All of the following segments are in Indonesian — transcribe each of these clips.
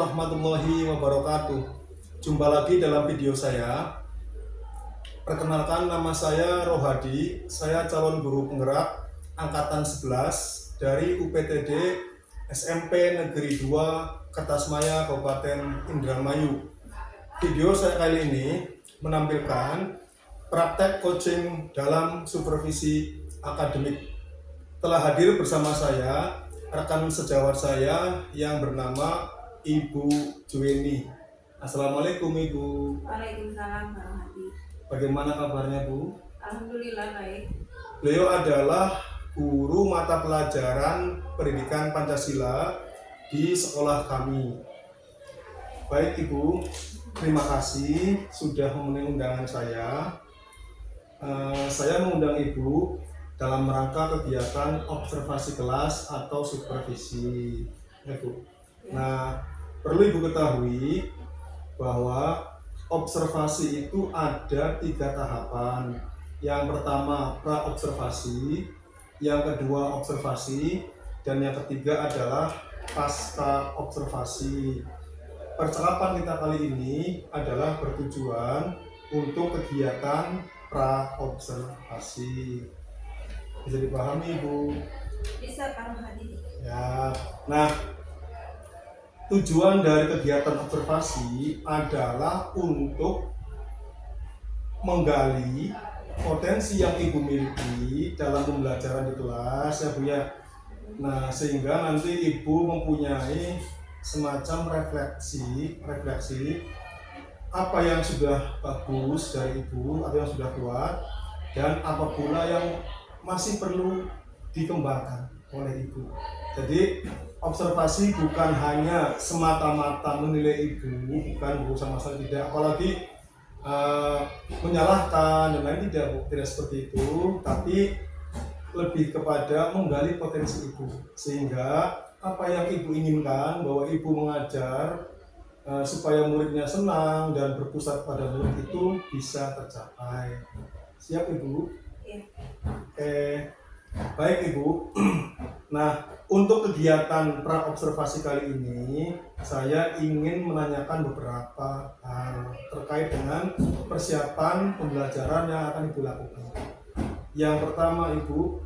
warahmatullahi wabarakatuh. Jumpa lagi dalam video saya. Perkenalkan, nama saya Rohadi. Saya calon guru penggerak angkatan 11 dari UPTD SMP Negeri 2 Kertasmaya Kabupaten Indramayu. Video saya kali ini menampilkan praktek coaching dalam supervisi akademik. Telah hadir bersama saya rekan sejawat saya yang bernama Ibu Juweni. Assalamualaikum Ibu. Waalaikumsalam warahmatullahi. Bagaimana kabarnya Bu? Alhamdulillah baik. Beliau adalah guru mata pelajaran pendidikan Pancasila di sekolah kami. Baik Ibu, terima kasih sudah memenuhi undangan saya. Saya mengundang Ibu dalam rangka kegiatan observasi kelas atau supervisi, Ibu. Nah, perlu Ibu ketahui bahwa observasi itu ada 3 tahapan. Yang pertama pra-observasi, yang kedua observasi, dan yang ketiga adalah pasca observasi. Percakapan kita kali ini adalah bertujuan untuk kegiatan pra-observasi. Bisa dipahami Bu? Bisa Pak Rohadi. Ya. Nah, tujuan dari kegiatan observasi adalah untuk menggali potensi yang Ibu miliki dalam pembelajaran di kelas ya Bu ya. Nah, sehingga nanti Ibu mempunyai semacam refleksi apa yang sudah bagus dari Ibu atau yang sudah kuat, dan apa pula yang masih perlu dikembangkan oleh Ibu. Jadi observasi bukan hanya semata-mata menilai Ibu, bukan Bu, sama sekali tidak, apalagi menyalahkan dan lain, tidak seperti itu, tapi lebih kepada menggali potensi Ibu, sehingga apa yang Ibu inginkan bahwa Ibu mengajar supaya muridnya senang dan berpusat pada murid itu bisa tercapai. Siap Ibu? Iya. Oke, baik Ibu. Nah, untuk kegiatan pra-observasi kali ini, saya ingin menanyakan beberapa hal terkait dengan persiapan pembelajaran yang akan Ibu lakukan. Yang pertama Ibu,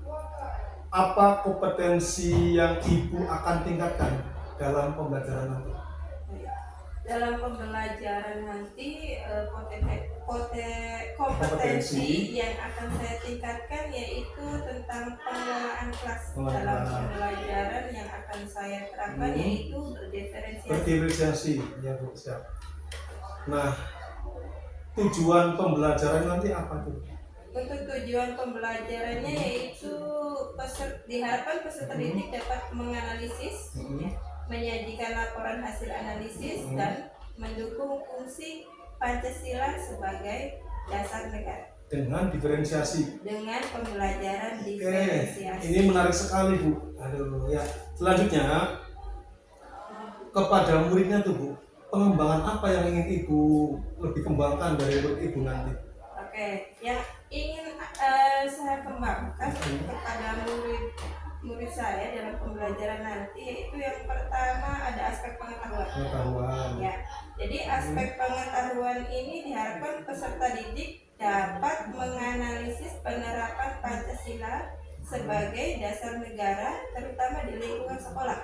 apa kompetensi yang Ibu akan tingkatkan dalam pembelajaran nanti? Dalam pembelajaran nanti kompetensi yang akan saya tingkatkan yaitu tentang pengelolaan kelas. Dalam pembelajaran yang akan saya terapkan yaitu berdiferensiasi. Ya Bu, siap. Nah, tujuan pembelajaran nanti apa tuh? Untuk tujuan pembelajarannya yaitu diharapkan peserta didik dapat menganalisis, menyajikan laporan hasil analisis, dan mendukung fungsi Pancasila sebagai dasar negara. Dengan diferensiasi. Dengan pembelajaran diferensiasi. Ini menarik sekali Bu. Aduh ya. Selanjutnya kepada muridnya tuh Bu, pengembangan apa yang ingin Ibu lebih kembangkan dari murid Ibu nanti? Oke, yang ingin saya kembangkan kepada murid saya dalam pembelajaran nanti yaitu yang pertama ada aspek pengetahuan. Ya, jadi aspek pengetahuan ini diharapkan peserta didik dapat menganalisis penerapan Pancasila sebagai dasar negara, terutama di lingkungan sekolah.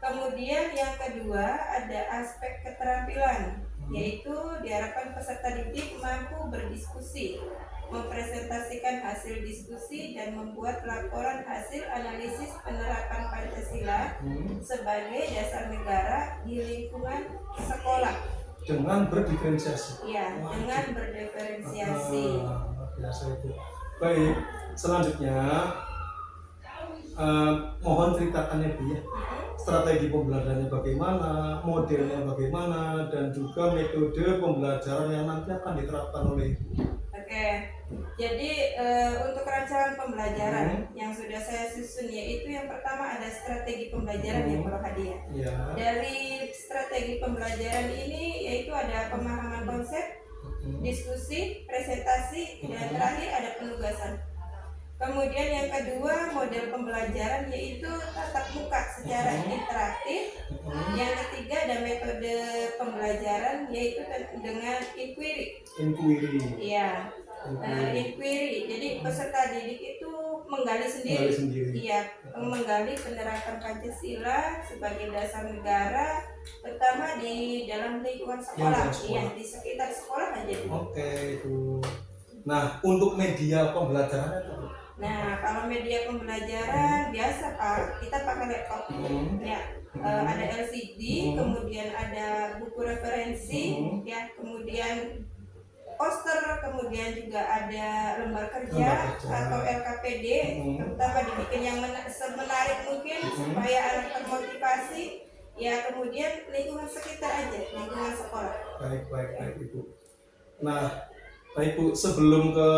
Kemudian yang kedua ada aspek keterampilan, yaitu diharapkan peserta didik mampu berdiskusi, mempresentasikan hasil diskusi, dan membuat laporan hasil analisis penerapan Pancasila sebagai dasar negara di lingkungan sekolah. Dengan berdiferensiasi. Ya, dengan berdiferensiasi. Biasa itu. Baik, selanjutnya mohon ceritakan ya Bu ya. Strategi pembelajarannya bagaimana, modelnya bagaimana, dan juga metode pembelajaran yang nanti akan diterapkan oleh Ibu. Oke, jadi untuk rancangan pembelajaran yang sudah saya susun yaitu yang pertama ada strategi pembelajaran yang perlu hadir. Dari strategi pembelajaran ini yaitu ada pemahaman konsep, diskusi, presentasi, dan terakhir ada penugasan. Kemudian yang kedua model pembelajaran yaitu tatap muka secara interaktif. Yang ketiga ada metode pembelajaran yaitu dengan inquiry. Inquiry. Iya. Inquiry. Jadi peserta didik itu menggali sendiri. Iya, menggali penerapan Pancasila sebagai dasar negara, terutama di dalam lingkungan sekolah. Iya, di sekitar sekolah aja. Oke, itu. Nah, untuk media pembelajaran itu? Nah, kalau media pembelajaran biasa Pak, kita pakai laptop. Ya, ada LCD, kemudian ada buku referensi, ya, kemudian poster, kemudian juga ada lembar kerja atau LKPD, terutama dibikin yang menarik mungkin supaya anak termotivasi. Ya, kemudian lingkungan sekitar aja, lingkungan sekolah. Baik Ibu. Nah, baik Bu, sebelum ke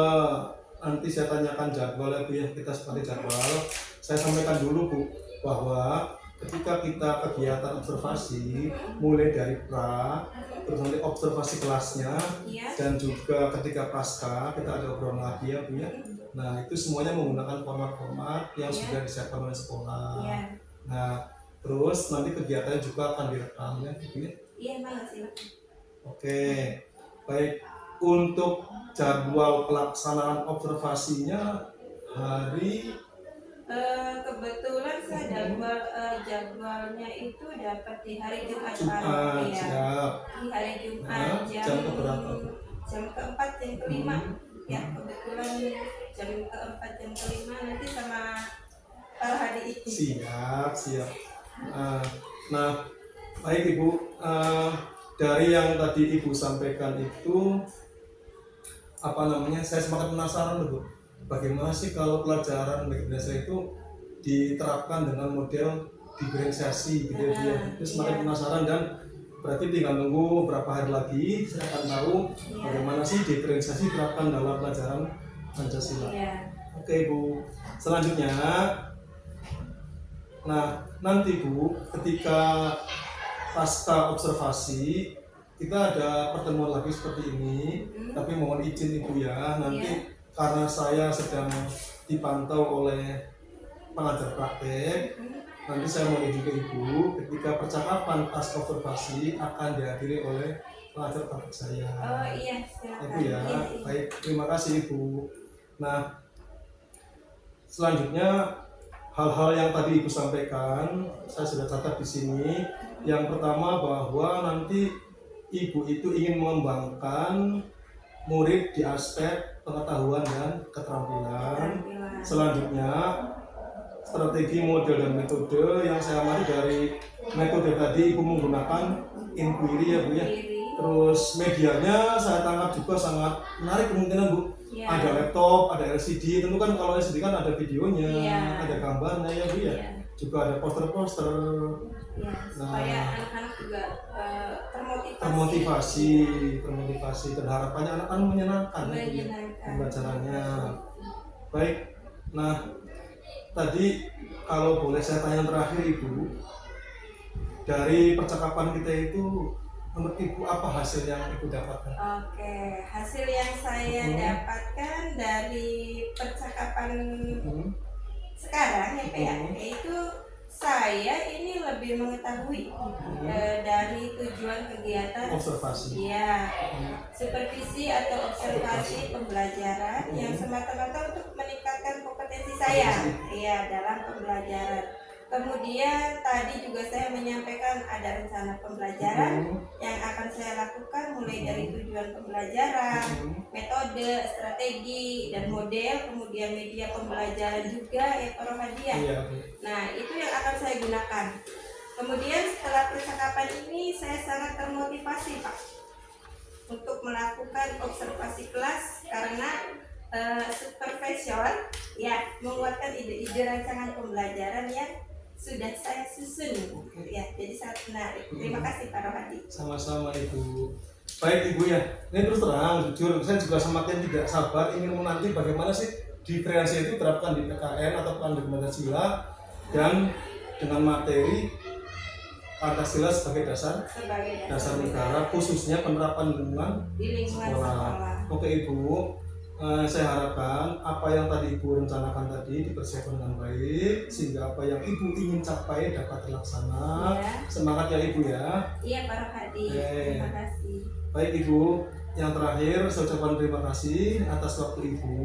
nanti saya tanyakan jadwal ya Bu ya, kita seperti jadwal. Saya sampaikan dulu Bu bahwa ketika kita kegiatan observasi mulai dari pra, terus nanti observasi kelasnya, dan juga ketika pasca kita ada obrolan lagi ya Bu ya. Nah, itu semuanya menggunakan format-format yang sudah disiapkan oleh sekolah. Nah, terus nanti kegiatannya juga akan direkam ya Bu ya. Iya, makasih. Oke, baik. Untuk jadwal pelaksanaan observasinya hari kebetulan saya jadwalnya itu dapat di hari Jumat. Siap. Di hari Jumat jam keberapa? Jam keempat, jam kelima. Ya, kebetulan jam keempat, jam kelima nanti sama Pak Hadi. Siap. Nah, baik Ibu, dari yang tadi Ibu sampaikan itu saya semakin penasaran Bu, bagaimana sih kalau pelajaran bahasa Indonesia itu diterapkan dengan model diferensiasi gitu ya. Itu semakin penasaran, dan berarti tinggal nunggu beberapa hari lagi saya akan tahu bagaimana sih diferensiasi diterapkan dalam pelajaran Pancasila. Oke Bu, selanjutnya, nah nanti Bu, ketika pasca observasi kita ada pertemuan lagi seperti ini, tapi mohon izin Ibu ya, nanti karena saya sedang dipantau oleh pengajar praktek, nanti saya mau izin ke Ibu ketika percakapan pasca observasi akan dihadiri oleh pengajar praktek saya. Oh iya, silakan. Ibu ya, baik, terima kasih Ibu. Nah, selanjutnya hal-hal yang tadi Ibu sampaikan, saya sudah catat di sini. Yang pertama bahwa nanti Ibu itu ingin mengembangkan murid di aspek pengetahuan dan keterampilan. Selanjutnya, strategi, model, dan metode yang saya amati dari metode tadi Ibu menggunakan inquiry ya Bu ya. Terus medianya saya tangkap juga sangat menarik kemungkinan Bu. Ada laptop, ada LCD, tentu kan kalau LCD kan ada videonya, ada gambarnya ya Bu ya. Juga ada poster-poster. Supaya anak-anak juga termotivasi, dan harapannya anak-anak menyenangkan pembelajarannya. Baik, nah tadi kalau boleh saya tanya terakhir Ibu, dari percakapan kita itu menurut Ibu apa hasil yang Ibu dapatkan? Oke, hasil yang saya dapatkan dari percakapan sekarang ya Pak ya, yaitu saya ini lebih mengetahui dari tujuan kegiatan observasi. Ya, supervisi atau observasi pembelajaran yang semata-mata untuk meningkatkan kompetensi saya dalam pembelajaran. Kemudian tadi juga saya menyampaikan ada rencana pembelajaran yang akan saya lakukan mulai dari tujuan pembelajaran, metode, strategi, dan model, kemudian media pembelajaran juga ya Pak Rohadian. Nah, itu yang akan saya gunakan. Kemudian setelah percakapan ini saya sangat termotivasi Pak untuk melakukan observasi kelas karena supervision menguatkan ide-ide rancangan pembelajaran yang sudah saya susun ya, jadi sangat menarik. Terima kasih Pak Rohadi. Sama-sama Ibu. Baik Ibu ya, ini terus terang jujur saya juga semakin tidak sabar ingin menanti bagaimana sih diferensiasi itu diterapkan di PKN atau Panduan Pancasila dan dengan materi Pancasila sebagai dasar negara, khususnya penerapan lingkungan sekolah. Oke Ibu, Saya harapkan apa yang tadi Ibu rencanakan tadi dipersiapkan dengan baik sehingga apa yang Ibu ingin capai dapat terlaksana. Ya. Semangat ya Ibu ya. Iya Pak Rohadi, terima kasih. Baik Ibu, yang terakhir saya ucapkan terima kasih atas waktu Ibu.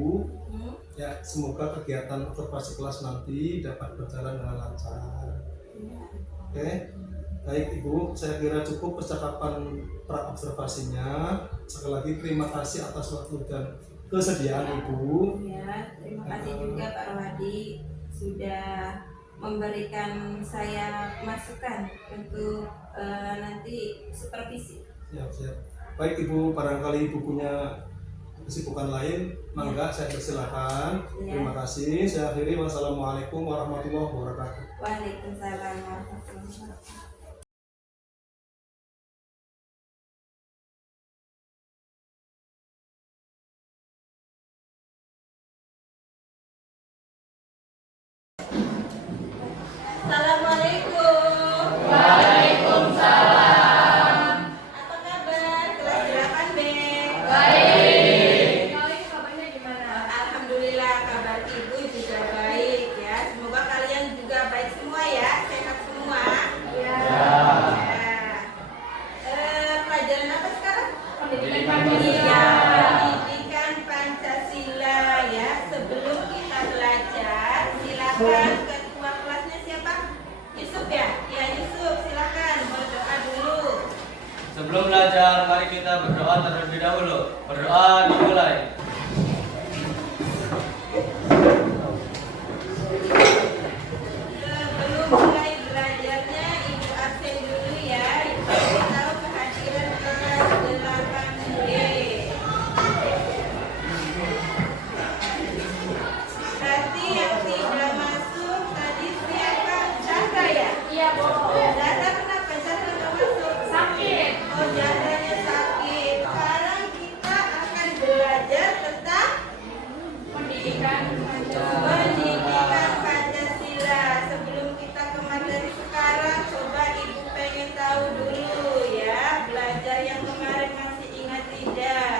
Ya, semoga kegiatan observasi kelas nanti dapat berjalan dengan lancar. Oke. Baik Ibu, saya kira cukup percakapan pra observasinya. Sekali lagi terima kasih atas waktu dan kesediaan Ibu. Ya, terima kasih juga Pak Rohadi sudah memberikan saya masukan untuk nanti supervisi. Siap. Baik Ibu, barangkali Ibu punya kesibukan lain, mangga saya persilakan. Terima kasih. Saya akhiri. Wassalamualaikum warahmatullahi wabarakatuh. Waalaikumsalam warahmatullahi wabarakatuh. Assalamualaikum. Waalaikumsalam. Apa kabar? Kelas 8B. Baik. Kau ini kabarnya gimana? Alhamdulillah kabar Ibu juga baik ya. Semoga kalian juga baik semua ya, sehat semua. Ya. Pelajaran apa sekarang? Pendidikan Iya, Pancasila. pendidikan Pancasila ya. Sebelum kita belajar, silakan ketua kelasnya siapa? Yusuf ya? Ya Yusuf, silakan berdoa dulu. Sebelum belajar, mari kita berdoa terlebih dahulu. Berdoa dimulai. Sebelum mulai belajarnya, Ibu absen dulu ya. Ibu beritahu kehadiran kelas 8B. Berarti yang tidak masuk tadi siapa? Zahra ya? Iya, Bu. Zahra kenapa Zahra nggak masuk? Sakit. Oh, Zahranya sakit. Sekarang kita akan belajar tentang Pendidikan Pancasila. pendidikan Pancasila. Sebelum kita ke materi sekarang, coba Ibu pengen tahu dulu ya, belajar yang kemarin masih ingat tidak?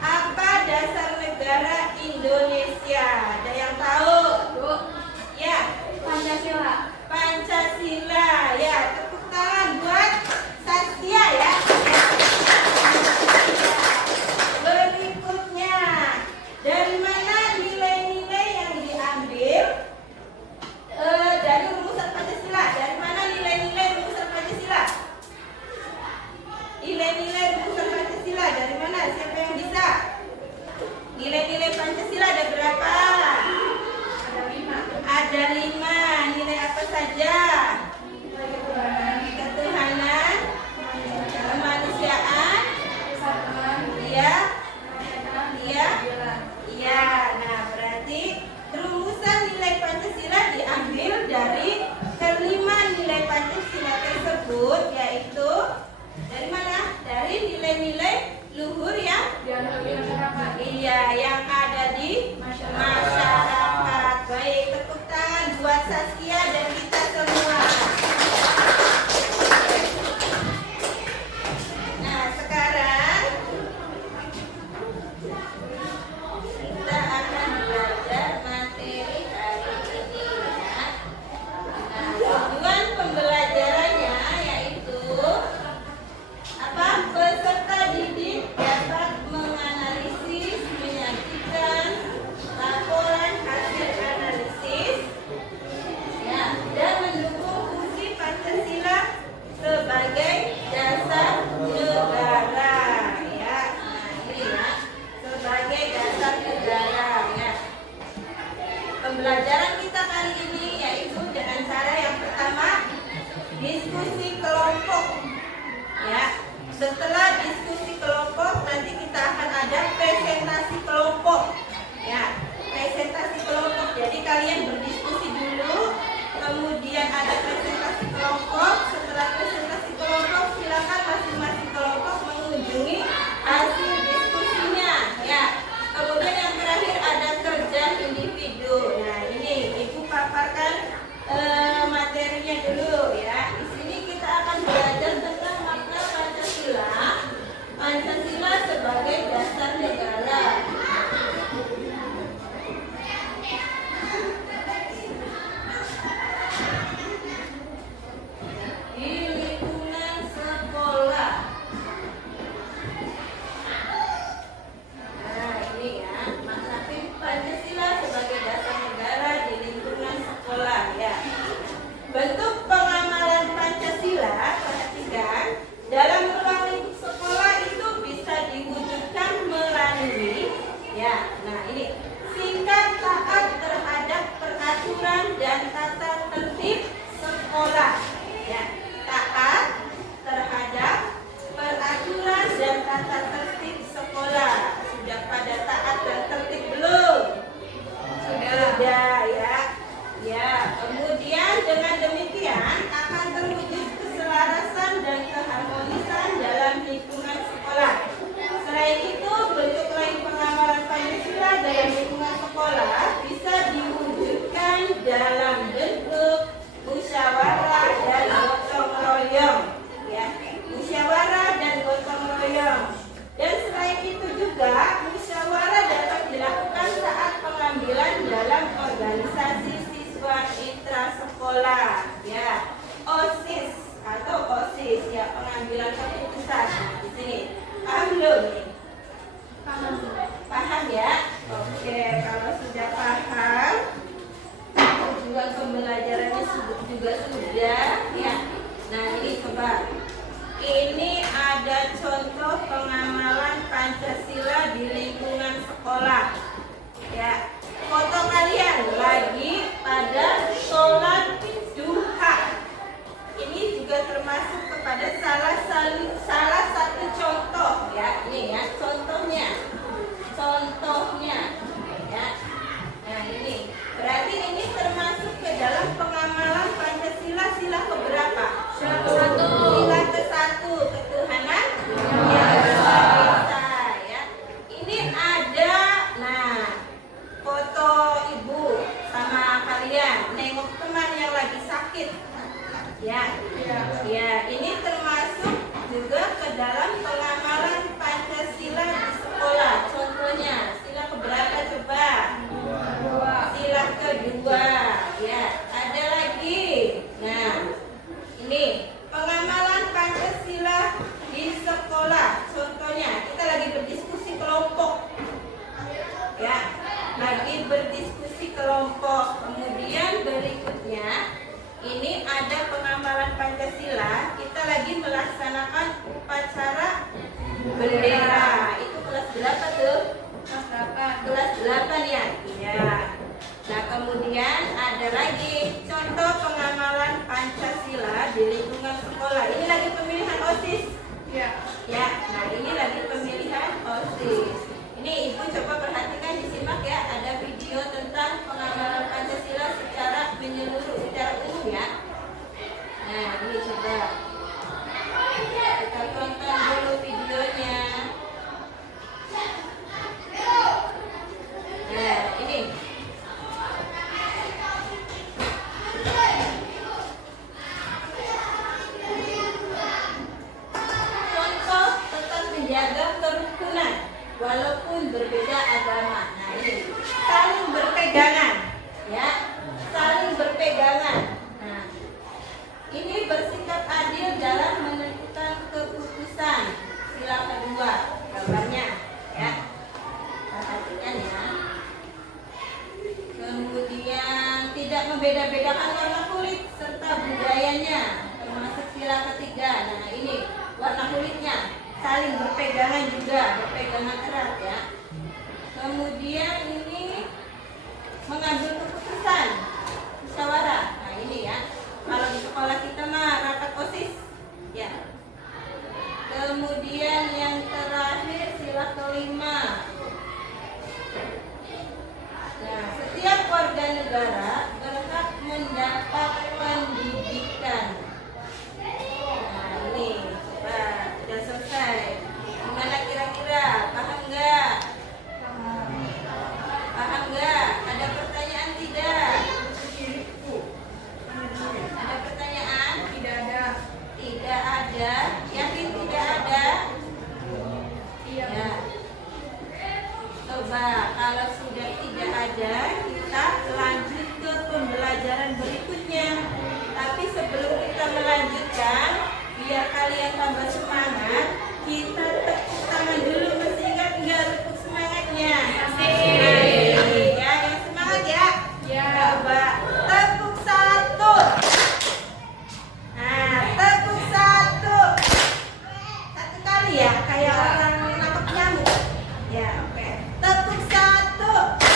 Apa dasar negara Indonesia? Ada yang tahu? Bu, Ya, Pancasila. Pancasila. Ya, tepuk tangan buat Saskia ya. Berikutnya, dari mana nilai-nilai yang diambil dari rumusan Pancasila? Dari mana nilai-nilai rumusan Pancasila? Nilai-nilai rumusan Pancasila dari mana? Siapa yang bisa? Nilai-nilai Pancasila ada berapa? Ada 5. Ada 5. Nilai apa saja? Ketuhanan, kemanusiaan, Persatuan. iya, iya, Keadilan. iya. Nah, berarti rumusan nilai Pancasila diambil dari kelima nilai Pancasila tersebut, yaitu dari mana? Dari nilai-nilai luhur yang Dianggap di masyarakat. iya, yang ada di masyarakat. Baik, tepuk tangan buat Saskia dan kita semua. Nah, sekarang kita akan belajar materi hari ini ya. Nah, tujuan pembelajarannya yaitu apa? Peserta didik dapat menganalisis, menyajikan laporan hasil analisis ya, dan mendukung fungsi Pancasila sebagai dasar negara ya. Nah, ini ya, sebagai dasar negara ya. Pembelajaran kita kali ini yaitu dengan cara yang pertama, diskusi kelompok ya. Setelah diskusi kelompok, nanti kita akan ada presentasi kelompok ya. Presentasi kelompok, jadi kalian berdiskusi dulu, kemudian ada presentasi kelompok. Setelah presentasi kelompok, silakan masing-masing kelompok mengunjungi hasil diskusinya ya. Kemudian yang terakhir ada kerja individu. Nah, ini Ibu paparkan materinya dulu ya. Di sini kita akan belajar tentang makna Pancasila. Pancasila sebagai dasar negara. sikap taat terhadap peraturan dan tata tertib sekolah. Ya, taat terhadap peraturan dan tata tertib sekolah. Sudah pada taat dan tertib belum? Sudah ya. Ya, kemudian dengan demikian akan terwujud keselarasan dan keharmonisan dalam lingkungan sekolah. Selain itu, bentuk lain pengamalan Pancasila dalam lingkungan sekolah bisa diwujudkan dalam bentuk musyawarah dan gotong royong. Ya, musyawarah dan gotong royong. Dan selain itu juga musyawarah dapat dilakukan saat pengambilan dalam organisasi siswa intrasekolah, ya, OSIS atau OSIS, ya, pengambilan keputusan. Nah, di sini paham belum nih? Paham ya? Oke, kalau sudah paham, tujuan pembelajarannya juga sudah, ya. Nah, ini coba. Ini ada contoh pengamalan Pancasila di lingkungan sekolah. Ya, foto kalian lagi pada sholat duha. Ini juga termasuk kepada salah satu contoh, ya. Ini ya contohnya, ya. Nah, ini berarti ini termasuk ke dalam pengamalan Pancasila sila keberapa? Sila ke-1, ketuhanan yang Maha Esa, ya. Ini ada, nah, foto ibu sama kalian nengok teman yang lagi sakit, ya. Ya, ini termasuk juga ke dalam pengamalan Pancasila di sekolah. Contohnya sila keberapa coba? Sila kedua, ya. Ada lagi, nah, ini pengamalan Pancasila di sekolah. Contohnya kita lagi berdiskusi kelompok, ya, lagi berdiskusi kelompok. Kemudian berikutnya ini ada pengamalan Pancasila. Kita lagi melaksanakan upacara bendera. Itu kelas berapa tuh? Kelas 8 ya? Iya. Nah, kemudian ada lagi contoh pengamalan Pancasila di lingkungan sekolah. Ini lagi pemilihan OSIS. Ya. Ya, nah ini lagi pemilihan OSIS. Ini Ibu coba perhatikan, disimak ya, ada video tentang pengamalan Pancasila secara menyeluruh, secara umum ya. Nah, ini coba kita tonton dulu videonya. Nah, ini contoh tentang menjaga kerukunan walaupun berbeda agama. Nah, ini saling berpegangan, ya, saling berpegangan. Nah, ini bersikap adil dalam menentukan keputusan. Sila kedua, gambarnya, ya. Perhatikan ya. Kemudian tidak membeda-bedakan warna kulit serta budayanya, termasuk sila ketiga. Nah, ini warna kulitnya, saling berpegangan juga, berpegangan erat ya. Kemudian ini mengambil keputusan, musyawarah. Nah, ini ya. Kalau di sekolah kita mah rapat OSIS, ya. Kemudian yang terakhir sila kelima. Nah, setiap warga negara berhak mendapat pendidikan. Nah, ini coba sudah selesai. Gimana kira-kira? Paham nggak? Paham nggak? Ada pertanyaan tidak? Ada pertanyaan? Tidak ada. Tidak ada. Yakin tidak ada? Iya. Ya. Coba kalau sudah tidak ada, kita lanjut ke pembelajaran berikutnya. Tapi sebelum kita melanjutkan, biar kalian tambah semangat, kita tepuk tangan dulu. Masih ingat nggak tepuk semangatnya? Ya, yang semangat ya. Coba tepuk 1. Nah, tepuk 1. 1 kali ya, kayak orang nangkep nyamuk. Ya, oke. Tepuk 1.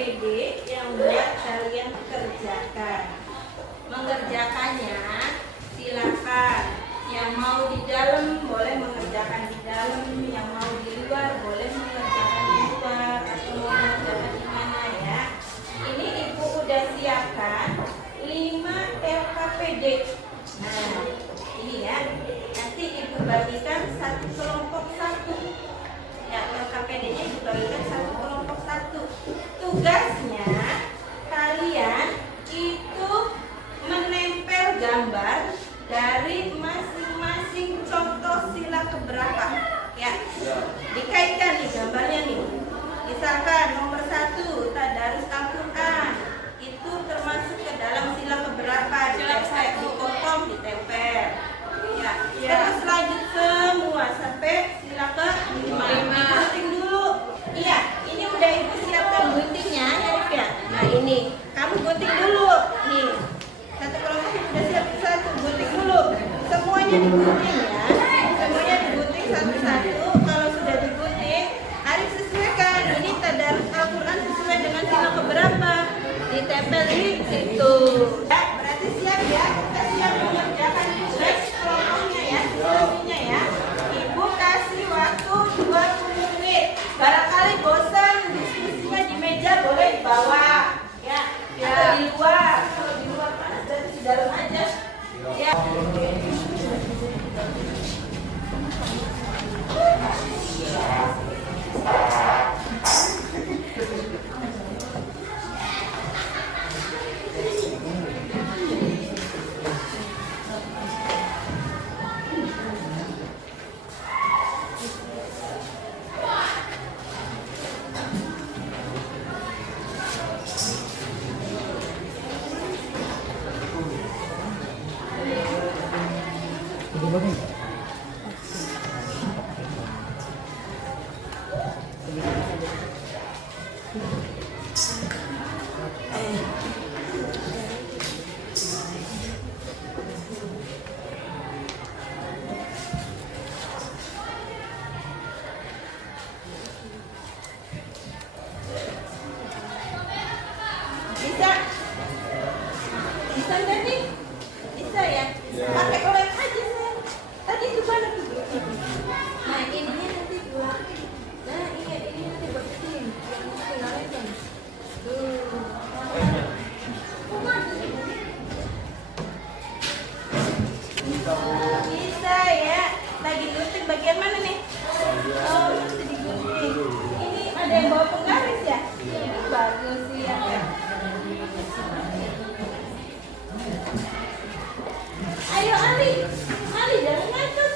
LKPD yang buat kalian kerjakan. Mengerjakannya silakan. Yang mau di dalam boleh mengerjakan di dalam, yang mau di luar boleh mengerjakan di luar, atau mau mengerjakan di mana ya. Ini ibu udah siapkan 5 LKPD. Nah, ini ya. Nanti ibu bagikan satu kelompok satu. Ya, LKPD-nya ibu bagikan satu kelompok satu. Tugasnya kalian itu menempel gambar dari masing-masing contoh sila keberapa. Ya, dikaitkan nih gambarnya nih. Misalkan nomor 1 tadarus Al-Quran, itu termasuk ke dalam sila keberapa? Ditempel, dipotong, ditempel. Ya, terus lanjut semua sampai sila ke-5. Gunting dulu. Iya, ini udah ibu siapkan guntingnya ya. Nah ini, kamu gunting dulu. Nih, satu kelompok ibu udah siap satu, gunting dulu. Semuanya digunting ya. Semuanya digunting satu-satu. Kalau sudah digunting, Arif sesuaikan. Ini tadarus Al-Quran sesuai dengan sila keberapa? Ditempel di situ. Ya, berarti siap ya. Kita siap mengerjakan tugas kelompoknya ya, semuanya ya. Ibu kasih waktu 20 menit. Barangkali bosan, diskusinya di meja boleh dibawa. Ya, atau di luar. Kalau di luar panas, berarti di dalam aja. Ya. Bisa? Bisa nggak nih? Bisa ya? Pakai lem aja saya. Tadi itu mana tuh? Nah ininya nanti dua. Nah ini nanti buat tim. Yang mau finalnya kan? Tuh. Bisa ya. Lagi gunting bagian mana nih? Oh masih digunting. Ini ada yang bawa penggaris ya? Ini bagus sih ya. Ayo Ali, Ali jangan ngacus.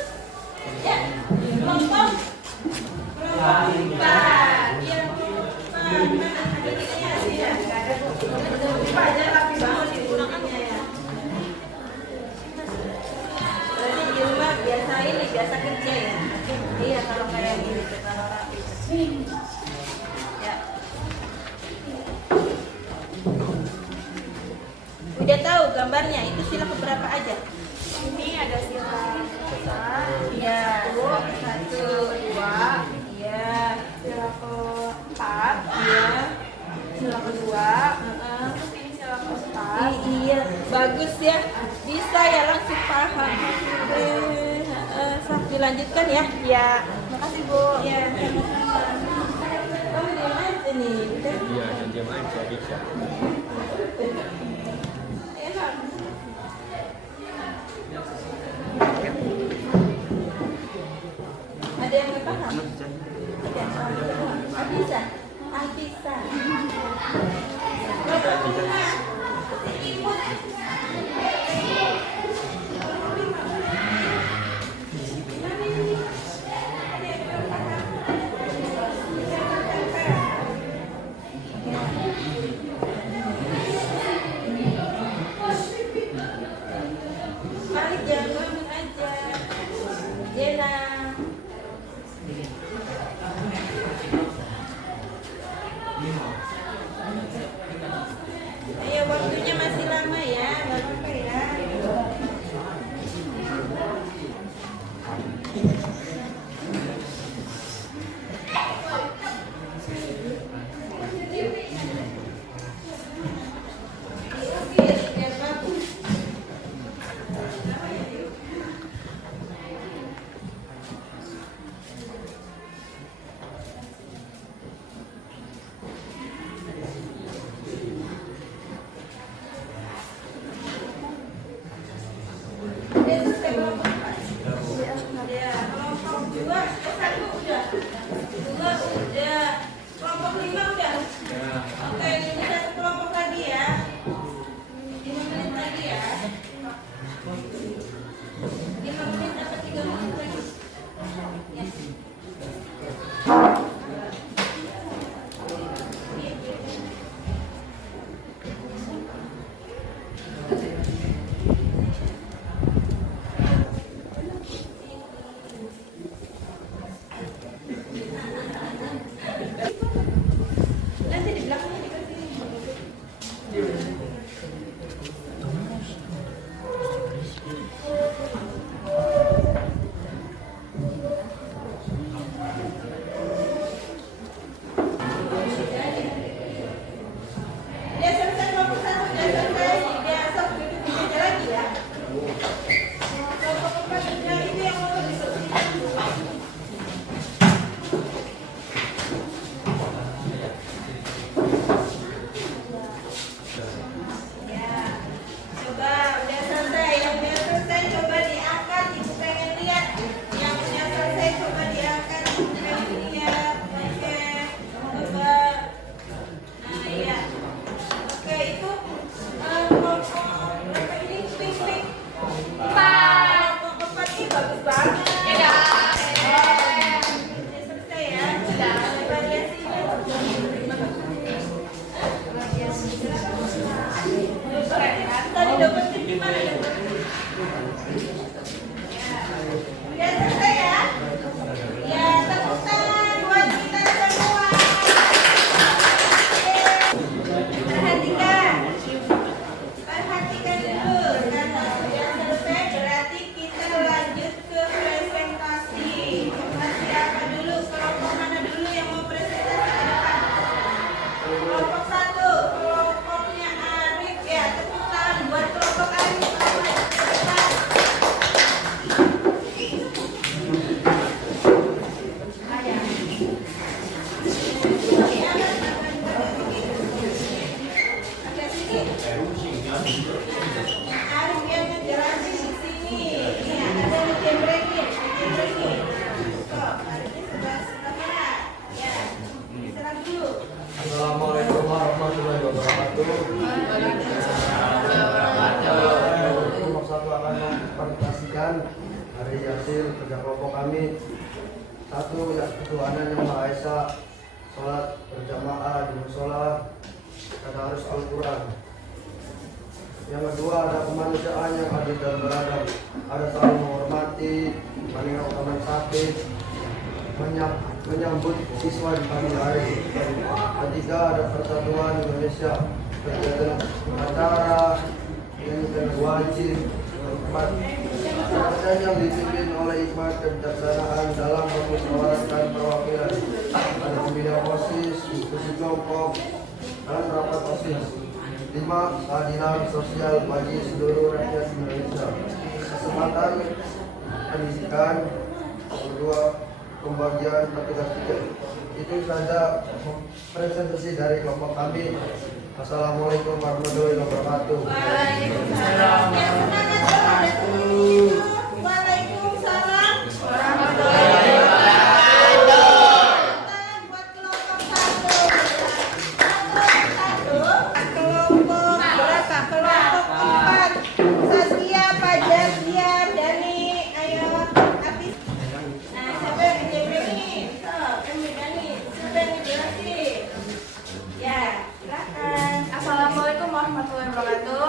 Ya, kelompok. Kelompok 4. Ya, mana adiknya sih ya? Enggak ada kok. Pelajar rapi banget di gunungnya ya. Berarti di rumah biasa ini, biasa kerja ya. Iya, kalau kayak gini kalau rapi. Ya. Udah tahu gambarnya itu sila keberapa aja? Ini ada sila besar, Iya, 1, 2, iya, sila keempat, iya, sila kedua, heeh. terus ini sila keempat. Iya, bagus ya. Bisa ya langsung paham. Sok dilanjutkan ya. Ya. Makasih Bu. Ya, sama-sama. Kamu di mana aja nih? Iya, diam aja bisa. Enak. Ada yang nggak paham? Ada. Bisa. Bisa. Ibu. Mari jangan aja. Jena. Arif yang ngejelasin di sini. Ini ada yang cembrengin. Kok, Arifnya sebelah mana? Ya, diserang dulu. Assalamualaikum warahmatullahi wabarakatuh. Nomor satu akan mempresentasikan dari hasil kerja kelompok kami. Satu, ya ketuhanan yang Maha Esa, sholat berjamaah di musola, tadarus Al-Quran. Yang kedua, ada kemanusiaan yang adil dan beradab, ada saling menghormati, menengok teman sakit, menyambut siswa di pagi hari. Ketiga, ada persatuan Indonesia, kegiatan acara yang wajib. Keempat, kerajaan yang dipimpin oleh hikmat kebijaksanaan dalam memusyawarahkan perwakilan. Ada pembina OSIS, diskusi kelompok, dan rapat OSIS. 5, keadilan sosial bagi seluruh rakyat Indonesia. Kesempatan pendidikan. Kedua, pembagian petugas tiket. Itu saja presentasi dari kelompok kami. Assalamualaikum warahmatullahi wabarakatuh. Waalaikumsalam. Yang semangat dong, ada temennya itu. Waalaikumsalam warahmatullahi wabarakatuh. Tangan buat kelompok 1. Kelompok berapa? Kelompok 4. Saskia, Fajar, Dian, Dani. Ayo, habis. Nah, siapa yang ngejembrengin? Sok, yang meganin. Siapa yang ngejelasin? Ya, silakan. Assalamualaikum warahmatullahi wabarakatuh.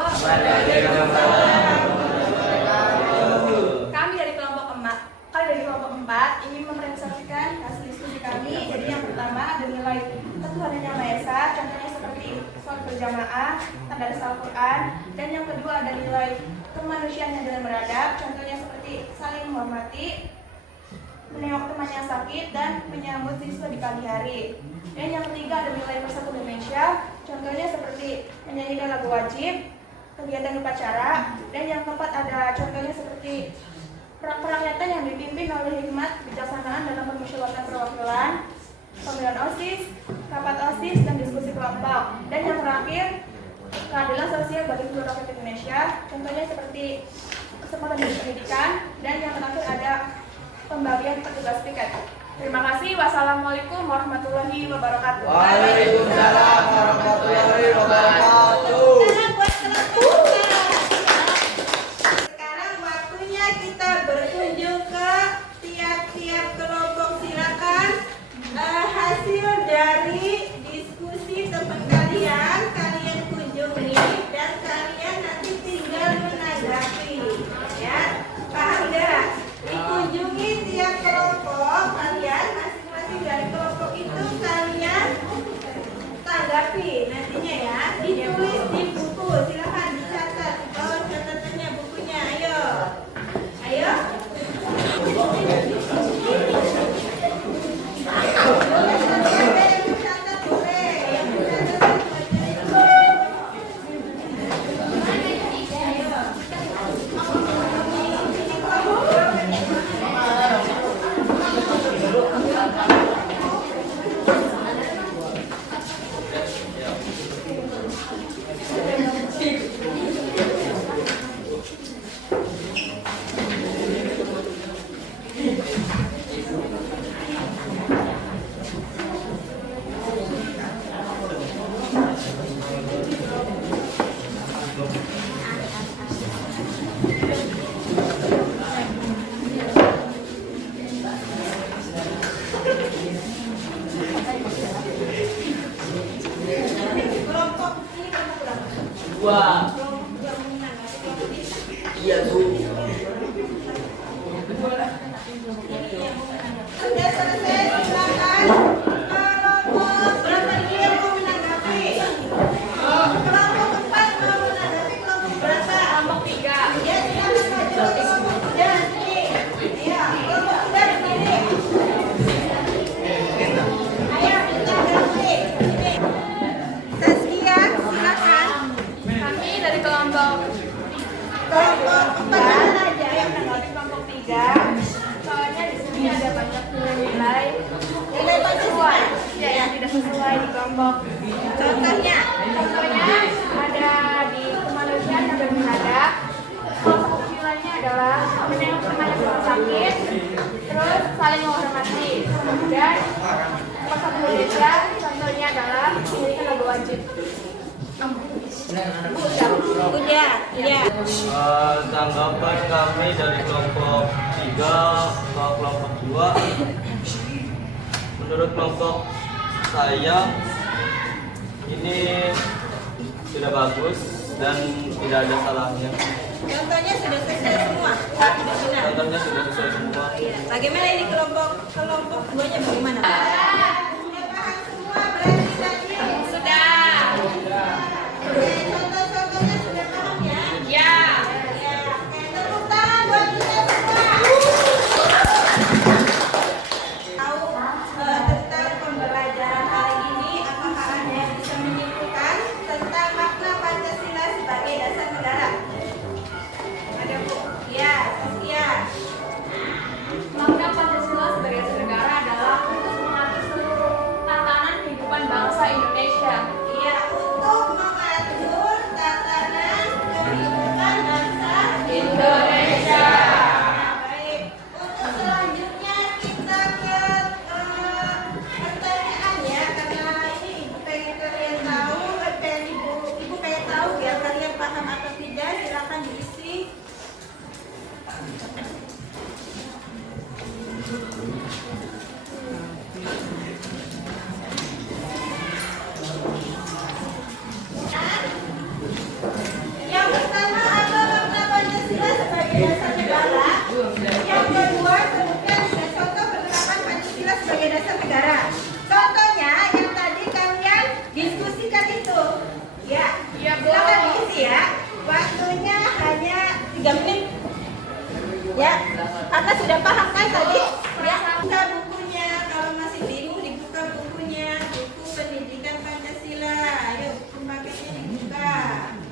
Kami dari kelompok 4 ingin mempresentasikan hasil diskusi kami. Jadi yang pertama ada nilai ketuhanan yang Maha Esa, contohnya seperti sholat berjamaah, tadarus Al-Quran. Dan yang kedua ada nilai kemanusiaan yang dalam beradab, contohnya seperti saling menghormati, menengok teman yang sakit, dan menyambut siswa di pagi hari. Dan yang ketiga ada nilai persatuan Indonesia, contohnya seperti menyanyikan lagu wajib, kegiatan upacara. Dan yang keempat ada contohnya seperti perakyatan yang dipimpin oleh hikmat kebijaksanaan dalam permusyawaratan perwakilan, pemilihan OSIS, rapat OSIS, dan diskusi kelompok. Dan yang terakhir keadilan sosial bagi seluruh rakyat Indonesia, contohnya seperti kesempatan pendidikan. Dan yang terakhir ada pembagian petugas tiket. Terima kasih. Wassalamualaikum warahmatullahi wabarakatuh. Waalaikumsalam warahmatullahi wabarakatuh. Sekarang waktunya kita berkunjung ke tiap-tiap kelompok. Silakan hasil dari diskusi teman kalian kunjungi dan kalian nanti tinggal menanggapi. Ya, paham nggak? Dikunjungi tiap kelompok kalian, masing-masing dari kelompok itu kalian tanggapi nantinya ya, ditulis di buku. Silakan dicatat, bawa catatannya, bukunya. Ayo yang mencatat boleh, yang mencatat kelompok ini kelompok berapa? 2. Kelompok yang menanggapi kelompok ini. Iya, Bu. Sudah selesai, silakan. Kelompok berapa ini yang mau menanggapi? Kelompok 4 mau menanggapi kelompok berapa? Kelompok 3. Ya, silakan maju ke kelompok 3 sini. Ya, kelompok 3 di sini. Ayo ditanggapi. Sini. Saskia, silakan. Kami dari kelompok Kelompok 4 aja yang menanggapi kelompok 3. Soalnya di sini ada banyak nilai Nilai sesuai, ya yang tidak sesuai di kelompok. Contohnya Contohnya ada di kemanusiaan yang menghormati. Kemudian pasal Indonesia contohnya adalah pendidikan lagu wajib. Udah, ya. Tanggapan kami dari kelompok 3 ke kelompok 2. Menurut kelompok saya ini sudah bagus dan tidak ada salahnya. Contohnya sudah sesuai semua. Sudah benar. Contohnya sudah sesuai semua. Bagaimana ini kelompok 2-nya bagaimana? Sudah paham semua berarti tadi? Sudah. Contoh-contohnya sudah paham ya? Ya. Ya. Oke, tepuk tangan buat kita semua. Tahu tentang pembelajaran hari ini, apakah ada yang bisa menyimpulkan tentang makna Pancasila sebagai dasar negara? Ada Bu? Ya, Saskia. Makna Pancasila sebagai dasar negara adalah untuk mengatur seluruh tatanan kehidupan bangsa Indonesia. Iya, untuk mengatur tatanan kehidupan bangsa Indonesia. Baik, untuk selanjutnya kita ke pertanyaan ya, karena ini ibu pengen kalian tahu, ibu pengen tahu biar kalian paham atau tidak, silakan diisi. Yang pertama apa makna Pancasila sebagai dasar negara? Yang kedua sebutkan tiga contoh penerapan Pancasila sebagai dasar negara. Contohnya yang tadi kalian diskusikan itu, ya. Ya, Bu. Silakan diisi ya. Waktunya hanya 3 menit. Ya, karena sudah paham kan tadi? Ya, buka bukunya. Kalau masih bingung dibuka bukunya. Buku Pendidikan Pancasila. Ayo, buku paketnya dibuka.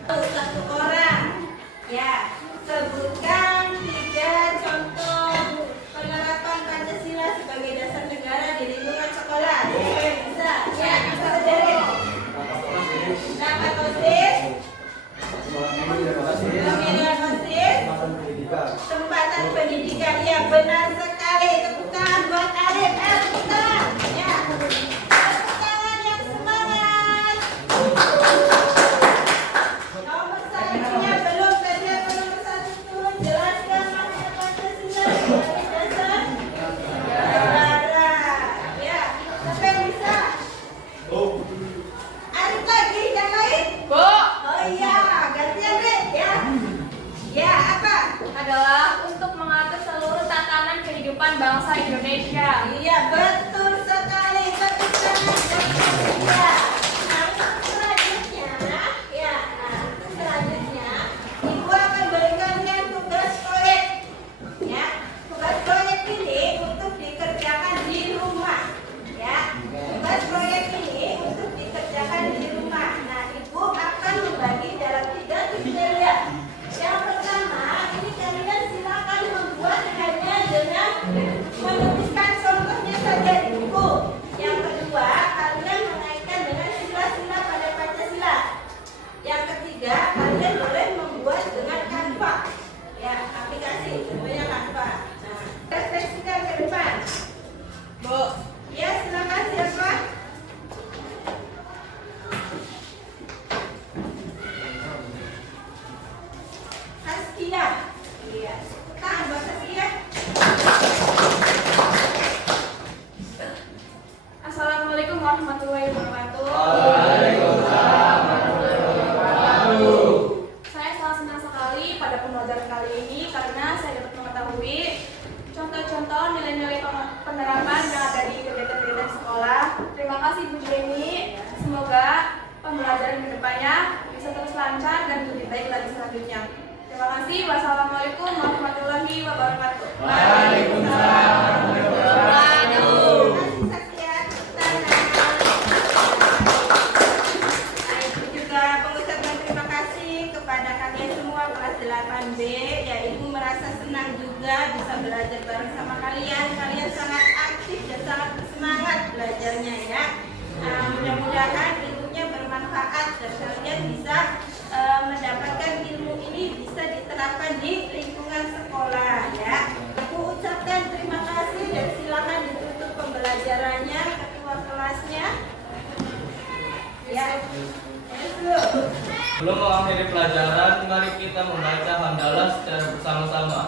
Satu orang. Ya, sebutkan 3 contoh penerapan Pancasila sebagai dasar negara di lingkungan sekolah. Bisa. Ya, bisa sendiri. Nama OSIS. Pemilihan OSIS. Tempatan pendidikan. Ya, benar sekali. Tepuk tangan buat Arif. Tepuk tangan. Ya. Tepuk tangan yang semangat. Nomor selanjutnya belum tadi apa nomor 1 tuh? Jelaskan makna Pancasila sebagai dasar negara. Ya, siapa yang bisa? Arif lagi, yang lain? Bu, Oh iya, gantian deh ya. Ya, apa? adalah untuk mengatur seluruh tatanan kehidupan bangsa Indonesia. Iya, betul sekali. Tepuk tangan buat ya. Nah, untuk selanjutnya, ya, nah, untuk selanjutnya, Ibu akan berikan kalian tugas proyek. Ya, tugas proyek ini untuk dikerjakan di rumah. Ya, tugas proyek ini untuk dikerjakan di rumah. Nah, Ibu akan membagi dalam 3 kriteria. Yang pertama, ini kalian silakan membuat hanya dengan menuliskan contohnya saja di buku. Yang kedua, kalian mengaitkan dengan sila-sila pada Pancasila. Yang ketiga, kalian boleh membuat dengan Canva. Ya, aplikasi, contohnya Canva. Nah, refleksikan ke depan. Bu, ya silakan siapa? Saskia. Iya. Tahan buat Saskia. Assalamualaikum warahmatullahi wabarakatuh. Saya sangat senang sekali pada pembelajaran kali ini karena saya dapat mengetahui contoh-contoh nilai-nilai penerapan yang ada di kegiatan-kegiatan sekolah. Terima kasih Bu Jeni. Semoga pembelajaran kedepannya bisa terus lancar dan lebih baik lagi selanjutnya. Terima kasih. Wassalamualaikum warahmatullahi wabarakatuh. Waalaikumsalam. Terima kasih Saskia. Ibu juga mengucapkan terima kasih kepada kalian semua kelas 8B. Ya, Ibu merasa senang juga bisa belajar bareng sama kalian. Kalian sangat aktif dan sangat bersemangat belajarnya ya. Mudah-mudahan ilmunya bermanfaat dan kalian bisa mendapatkan ilmu ini bisa diterapkan di lingkungan sekolah ya. Aku ucapkan terima kasih dan silakan pembicaraannya ketua kelasnya. Ya. Sebelum mengakhiri pelajaran, mari kita membaca hamdalah secara bersama-sama.